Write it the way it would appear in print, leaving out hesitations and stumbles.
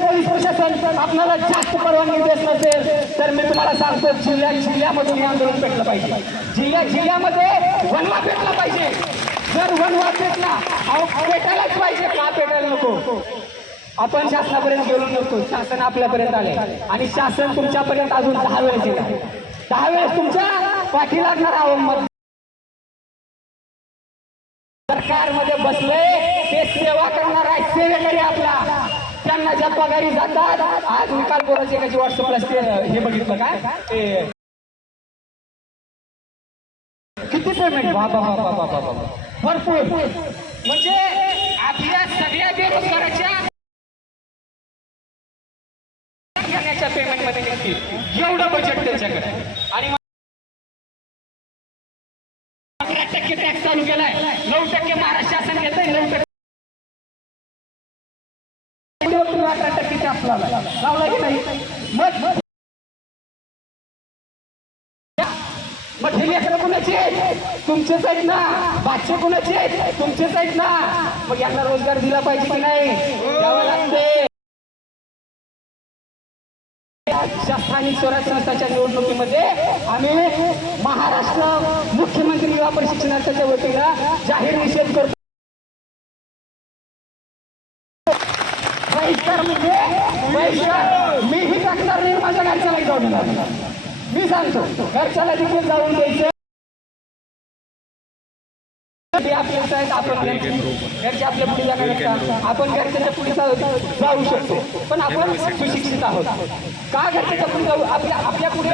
Police प्रशासन आपल्याला जास्त परवानगी देत नसेल तर मी तुम्हाला सांगतो जिल्ह्यामधून हे आंदोलन पेटलं पाहिजे. जिल्ह्यामध्ये वनवा पेटला पाहिजे. जर वनवा पेटला पेटायलाच पाहिजे. का पेटायला नको? आपण शासनापर्यंत गेलो नव्हतो, शासन आपल्यापर्यंत आले आणि शासन तुमच्यापर्यंत अजून 10 वेळेस येणार. 10 वेळेस तुमच्या पाठी लागणार आहोत. सरकारमध्ये बसले ते सेवा करणार आहे, सेवेकरी आपला. त्यांना ज्या पगारी जातात, आज निकाल बोराचे एकाची व्हॉट्सअपला हे बघितलं काय किती पेमेंट भरपूर. म्हणजे आपल्या सगळ्या बेरोजगाराच्या पेमेंट मध्ये निघतील एवढं बजेट त्यांच्याकडे. आणि 11% टॅक्स चालू केलाय, 9% महाराष्ट्र शासन घेत आहे, 9% 18% टॅक्स लावला की नाही. मग हे लेकरं कुणाचे? तुमचेच आहेत ना. बादशे कुणाचे? तुमचेच आहेत ना. मग यांना रोजगार दिला पाहिजे की नाही? द्यावं लागते. स्थानिक स्वराज्य संस्थाच्या निवडणुकीमध्ये आम्ही महाराष्ट्र मुख्यमंत्री युवा प्रशिक्षणाच्या वतीनं जाहीर निषेध करतो. बहिष्कार म्हणजे बहिष्कार मीही टाकणार नाही. माझ्या घरच्याला जाऊन येणार. मी सांगतो घरच्याला देखील जाऊन द्यायचं. आपल्या आपण घरचे आपल्या पुढे जाणार नसता. आपण घरच्याच्या पुढे जाऊ शकतो पण आपण सुशिक्षित आहोत. का घरच्याच्या पुढे जाऊ? आपल्या पुढे